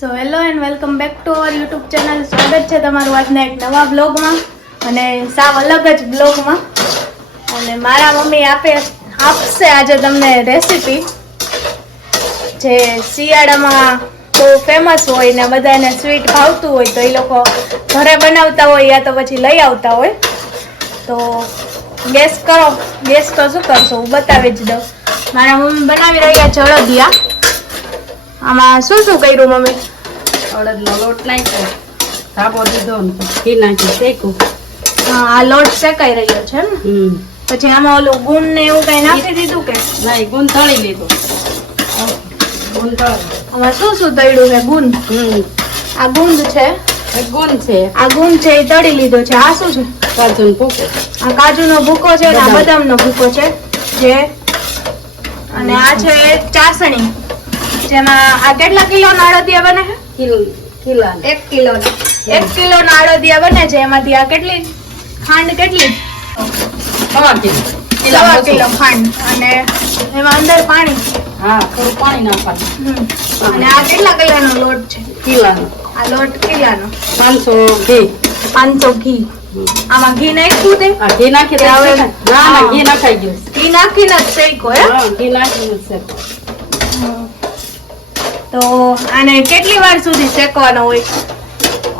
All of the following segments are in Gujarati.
So hello and welcome back to our YouTube channel. સ્વાગત છે તમારું આજના એક નવા બ્લોગમાં અને સાવ અલગ જ બ્લોગમાં. અને મારા મમ્મી આપશે આજે તમને રેસીપી જે શિયાળામાં બહુ ફેમસ હોય ને બધાને સ્વીટ ભાવતું હોય તો એ લોકો ઘરે બનાવતા હોય યા તો પછી લઈ આવતા હોય. તો ગેસ તો શું કરશો હું બતાવી જ દઉં. મારા મમ્મી બનાવી રહ્યા છે અળદિયા. આમાં શું શું કર્યું મમ્મી? અડદનો લોટ નાખ્યો, ધાબો દીધો ને ઘી નાખી શેકું. હા, આ લોટ શેકાઈ રહ્યો છે ને. પછી આમાં ઓલું ગુણ ને એવું કઈ નાખી દીધું કે નહીં? ગુણ તળી લીધું. ગુણ તળી. આમાં શું શું તળ્યું છે? ગુણ. આ ગુંદ છે. ગુણ છે. આ ગુણ છે એ તળી લીધો છે. આ શું છે? કાજુનો ભૂકો. આ કાજુનો ભૂકો છે ને આ બદામનો ભૂકો છે જે. અને આ છે ચાસણી જેમાં આ કેટલા કિલોના અડદિયા બને છે? કિલા 1 કિલોના. 1 કિલોના અડદિયા બને છે. એમાંથી આ કેટલી ખાંડ? કેટલી? 1 કિલો ખાંડ. અને એમાં અંદર પાણી. હા, થોડું પાણી નાખવાનું. અને આ કેટલા કિલોનો લોટ છે? કિલાનો. આ લોટ કિલોનો. 500 ઘી. 500 ઘી. આમાં ઘી નાખ્યું તે? આ ઘી નાખી દે. ના, ઘી નાખાઈ ગયું. ઘી નાખીને જ શેકો હે? હા, ઘી નાખીને જ શેકો. તો આને કેટલી વાર સુધી શેકવાનો હોય?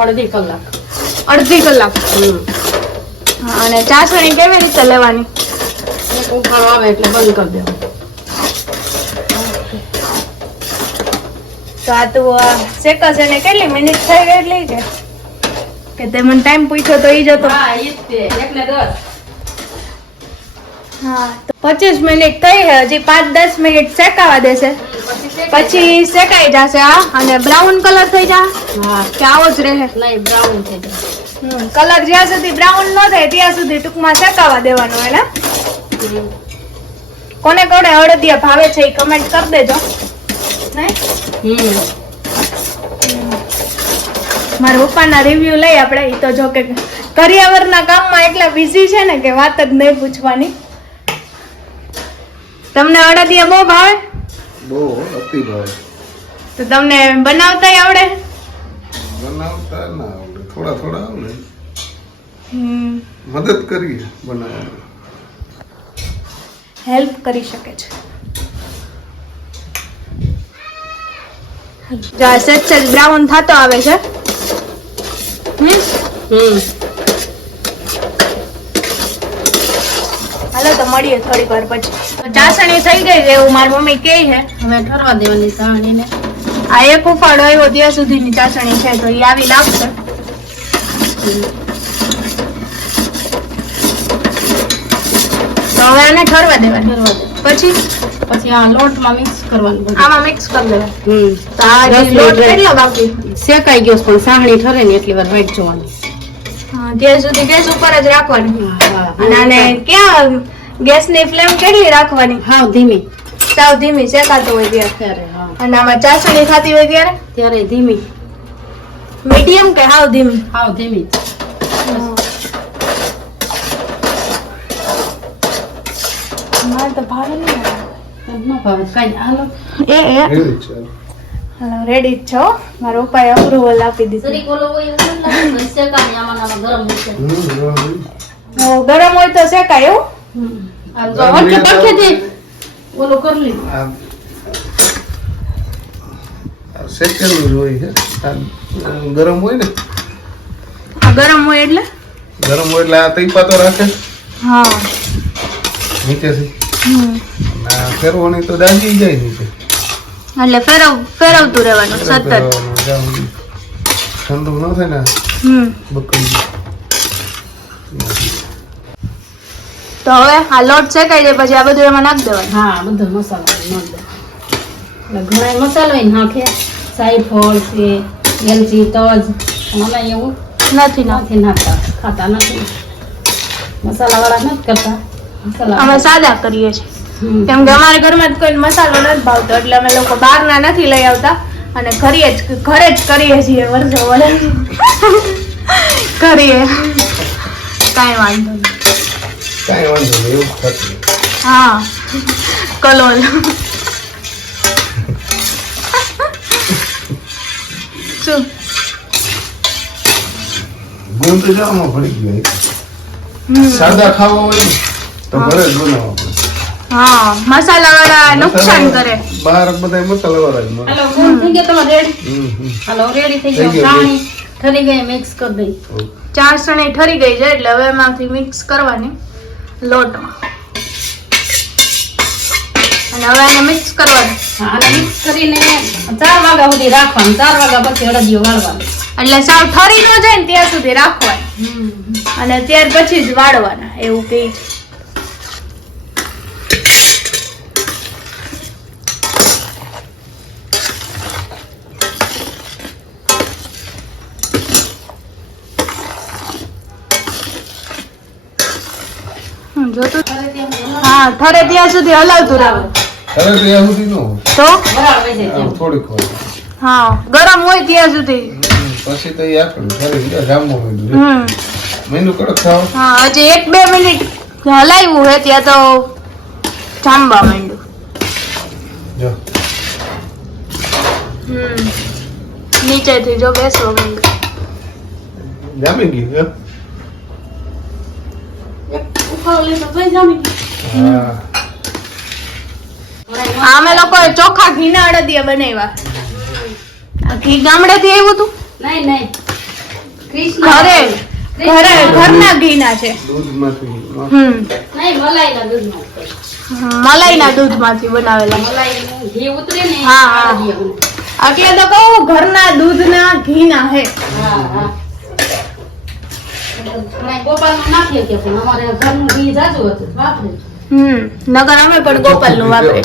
અડધી કલાક. અડધી કલાક. અને ચાસણી કેવી રીતે લેવાની? એક ઉફાળો આવે એટલે બંધ કરી દેવાનું. તો આ તું શેકશે ને કેટલી મિનિટ થઈ ગઈ કે તે મને ટાઈમ પૂછ્યો તો ઈ જ હતો? હા, ઈ જ તે. 1 ને 10. હા, તો 25 મિનિટ થઈ છે. હજી 5-10 મિનિટ શેકાવા દેશે. પછી શેકાઈ જશે. આ અને બ્રાઉન કલર થઈ જાય. હા, કે આવો જ રહે? નહીં, બ્રાઉન થઈ જાય. કલર જ્યાં સુધી બ્રાઉન ન થાય ત્યાં સુધી ટૂંકમાં શેકાવા દેવાનો હોય ને. કોને કોને અડદિયા ભાવે છે એ કમેન્ટ કરી દેજો. મારા પપ્પાના રિવ્યુ લઈ આપણે. એ તો જો કે કરિયાવરના કામમાં એટલા બિઝી છે ને કે વાત જ નહીં પૂછવાની. તમને અડદિયા બહુ ભાવે? બહુ અતિ ભાવે. તો તમને બનાવતાય આવડે? બનાવતા ના આવડે, થોડા થોડા આવડે. મદદ કરીએ બનાવવામાં. હેલ્પ કરી શકે છે. જો આ સેજ બ્રાઉન થતો આવે છે. હાલો તો મળીએ થોડીક વાર પછી. ચાસણી થઈ ગઈ છે એવું મારી મમ્મી કહે છે. હવે ઠરવા દેવાની ચાસણીને. આ એક ઉફાળો આવ્યો ત્યાં સુધીની ચાસણી છે તો એ આવી લાગશે. તો હવે આને ઠરવા દેવાની. પછી આ લોટમાં મિક્સ કરવાનું બધું. આમાં મિક્સ કરી દેવાનું. તો આ 10 લોટ મિનિટ કેટલો બાકી? શેકાઈ ગયો પણ સાહણી ઠરે ને એટલી વાર વેઇટ જોવાની. ત્યાં સુધી ગેસ ઉપર જ રાખવાની. હા, અને આને ક્યાં ગેસની ફ્લેમ કેટલી રાખવાની? હાવ ધીમી. સાવ ધીમી શેકાતો હોય ત્યારે. ત્યારે હા, અને આમાં ચાસણી ખાતી હોય ત્યારે ત્યારે ધીમી. મીડિયમ કે હાવ ધીમી? હાવ ધીમી. મારે તો ભાવે નહીં. ન ભાવે કાંઈ. હાલો એવી જ છે. હાલો રેડી જ છો? મારા પપ્પાએ અપ્રુવલ આપી દીધું. ગરમ હોય તો શેકાય એવું? ઓલું કરી લી. આ શેકેલું જ હોય છે. આ ગરમ હોય ને, આ ગરમ હોય એટલે? ગરમ હોય એટલે આ તૈપા તો રાખે હા નીચેથી. આ ફેરવાની તો દાજી જાય નીચે. એટલે ફેરવતું રહેવાનું સતત. ઠંડુ ન થાય ને બકરી. તો હવે આ લોટ શેકાઈ જાય પછી આ બધું એમાં નાખી દેવાનું. હા, બધો મસાલો નાખ દે. એટલે ઘણા મસાલો નાખે. સાઈફળ છે, એલચી, તજ. મને એવું નથી નાખતા. ખાતા નથી. મસાલાવાળા નથી કરતા. અમે સાદા કરીએ છીએ કેમ કે અમારા ઘરમાં કોઈ મસાલો નથી ભાવતો એટલે અમે લોકો બહારના નથી લઈ આવતા અને ઘરે જ કરીએ છીએ. વર્ષો કરીએ. કાંઈ વાંધો નહીં. કાંઈ વાંધો નહીં, એવું થતું. હા, કલોલ. હું તો જામાં ભળી ગયો સાદા ખાવા હોય ને તો ઘરે જ બનાવવા પડે. હા મસાલા વાળા નુકસાન કરે. બહાર બધા મસાલા વાળા જ મળે. હાલો ગોળ થઈ ગયો તમારે રેડી. હમ. હાલો રેડી થઈ થઈ ગયો. ગયો. પાણી ઠરી ગઈ મિક્સ કરી દઈ. ચાસણી ઠરી ગઈ છે એટલે હવે એમાંથી મિક્સ કરવાની લોટમાં અને હવે એને મિક્સ કરવાનું. હા અને મિક્સ કરીને 4 વાગ્યા સુધી રાખવાનું. 4 વાગ્યા પછી અડદિયો વાળવાનું. એટલે સાવ ઠરી ન જાય ને ત્યાં સુધી રાખવાનું અને ત્યાર પછી જ વાળવાના એવું કહે છે. જોતું હા ઠરે ત્યાં સુધી હલાવતું રહેવું. હવે તો ત્યાં સુધી ન હોય. તો વરાળ વહી જાય આમ તેમ. થોડીક વાર. હા ગરમ હોય ત્યાં સુધી. પછી તો એ આકડું ફરી ગયા જામો હોય. મહિનું કડક ખાવ. હા હજી 1-2 મિનિટ હલાવ્યું હોય ત્યાં તો જામવા માંડ્યું. જો નીચેથી જો બેસવા માંડ્યું. જામી ગયું હે? હા. અમે લોકોએ ચોખા ઘીના અડદિયા બનાવ્યા. આ ઘી ગામડેથી આવ્યું હતું. નહીં નહીં કૃષ્ણ ઘરે ઘરના ઘીના છે. દૂધમાંથી નહીં મલાઈના દૂધમાં ઉતરે. મલાઈના દૂધમાંથી બનાવેલા. મલાઈનું ઘી ઉતરે ને હા, હા. અડદિયા બને. એટલે તો કહું ઘરના દૂધના ઘીના હે. હા હા ઘણા ગોપાલનું નાખીએ કે પણ અમારે ઘરનું ઘી જાજુ હતું વાપરે છે. નગર અમે પણ ગોપાલનું વાપરીએ.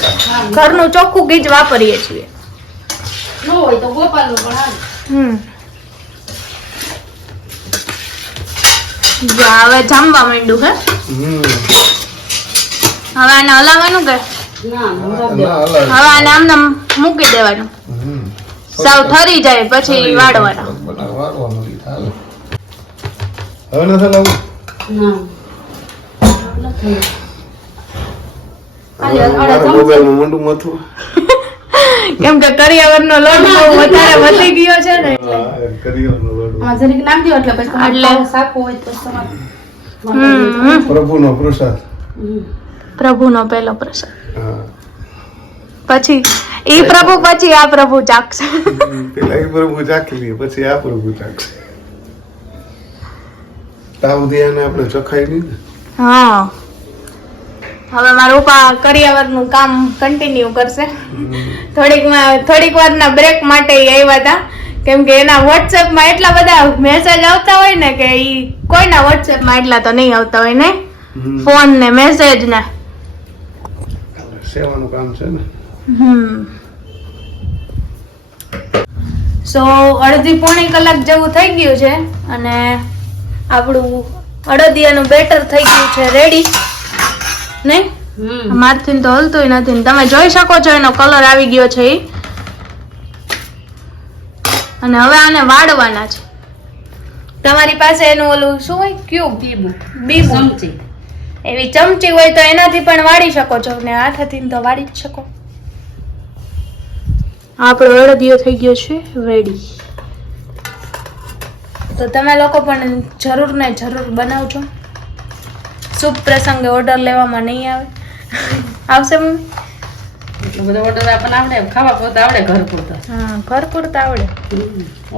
ઘરનું ચોખ્ખું ઘી જ વાપરીએ છીએ. ન હોય તો ગોપાલનું પણ આવે. જો હવે જામવા માંડ્યું હે. હવે આને હલાવવાનું કે ના હવે આને આમને આમ મૂકી દેવાનું. સાવ ઠરી જાય પછી વાળવાના. હવે નથી લાવું. ના નથી. મોબાઈલમાં મંડું મથું. કેમ કે કરિયાવરનો લોટ બહુ વધારે વધી ગયો છે ને એટલે. કરિયાવરનો લાડુ. આમાં જરીક નાખજો એટલે પછી તમારે એટલે- ખાવું શાકું હોય તો તમારે પ્રભુનો પ્રસાદ. પ્રભુનો પહેલો પ્રસાદ. હા. પછી ઈ પ્રભુ પછી આ પ્રભુ ચાખશે. પેલા એ પ્રભુ ચાખી લઈએ પછી આ પ્રભુ ચાખશે. તાવ ધ્યાને આપણે ચખાઈ નહીં ને. હા હવે મારા પપ્પા કરિયાવરનું કામ કન્ટિન્યુ કરશે. થોડીક વારના બ્રેક માટે ઈ આવ્યા હતા કેમ કે એના વોટ્સએપમાં એટલા બધા મેસેજ આવતા હોય ને કે ઈ કોઈના વોટ્સએપમાં એટલા તો નહીં આવતા હોય ને ફોન ને મેસેજ ને. સેવાનું કામ છે ને. સો અડધી પોણી કલાક જેવું થઈ ગયું છે અને આપણું અડદિયાનું બેટર થઈ ગયું છે રેડી. નહીં મારથી તો હલતું નથી ને તમે જોઈ શકો છો એનો કલર આવી ગયો છે ઈ. અને હવે આને વાળવાના છે. તમારી પાસે એનું ઓલું શું હોય ક્યુબ બીબુ ચમચી એવી ચમચી હોય તો એનાથી પણ વાળી શકો છો ને હાથેથી તો વાળી જ શકો. આપણો અડદિયો થઈ ગયો છે રેડી. તો તમે લોકો પણ જરૂર ને જરૂર બનાવજો. શુભ પ્રસંગે ઓર્ડર લેવામાં નહીં આવે. આવશે મમ્મી? એટલો બધો ઓર્ડર આપણને આવડે ખાવા પૂરતા આવડે ઘર પૂરતા. હા ઘર પૂરતા આવડે.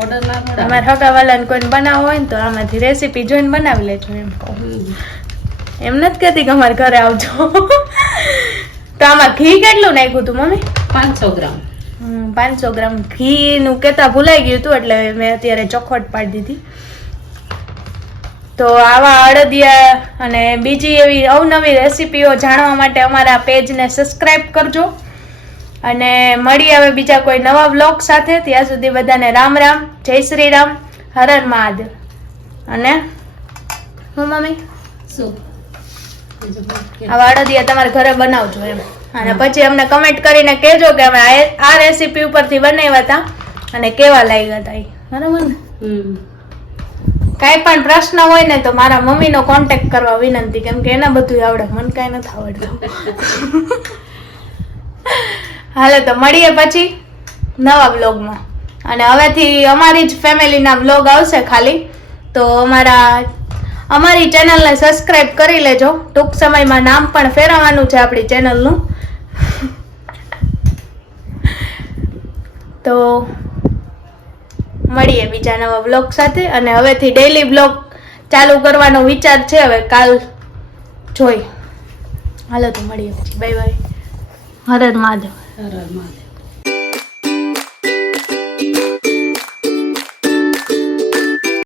ઓર્ડર ના પડે. તમારે હગાવાલાને કોઈને બનાવવો હોય ને તો આમાંથી રેસીપી જોઈને બનાવી લેજો એમ કહું. એમ નથી કહેતી કે અમારે ઘરે આવજો. તો આમાં ઘી કેટલું નાખ્યું હતું મમ્મી? 500 ગ્રામ. 500 ગ્રામ ઘીનું કહેતા ભૂલાઈ ગયું હતું એટલે મેં અત્યારે ચોખવટ પાડી દીધી. તો આવા અડદિયા અને બીજી એવી અવનવી રેસીપીઓ જાણવા માટે અમારા પેજને સબસ્ક્રાઇબ કરજો અને મળી આવે બીજા કોઈ નવા વ્લોગ સાથે. ત્યાં સુધી બધાને રામ રામ, જય શ્રી રામ, હર હર મહાદેવ. અને હું મમ્મી શું આવા અડદિયા તમારે ઘરે બનાવજો એમ. અને પછી અમને કમેન્ટ કરીને કહેજો કે અમે આ રેસીપી ઉપરથી બનાવ્યા હતા અને કેવા લાગ્યા હતા. બરાબર ને? કાંઈ પણ પ્રશ્ન હોય ને તો મારા મમ્મીનો કોન્ટેક્ટ કરવા વિનંતી કેમ કે એને બધું આવડે, મને કાંઈ નથી આવડતું. હાલે તો મળીએ પછી નવા વ્લોગમાં. અને હવેથી અમારી જ ફેમિલીના વ્લોગ આવશે ખાલી. તો અમારી ચેનલને સબસ્ક્રાઇબ કરી લેજો. ટૂંક સમયમાં નામ પણ ફેરવવાનું છે આપણી ચેનલનું. તો મળીએ બીજા નવા વ્લોગ સાથે. અને હવેથી ડેઈલી વ્લોગ ચાલુ કરવાનો વિચાર છે. હવે કાલ જોઈ. હાલો તો મળીએ પછી. Bye bye. હર હર મહાદેવ. હર હર મહાદેવ.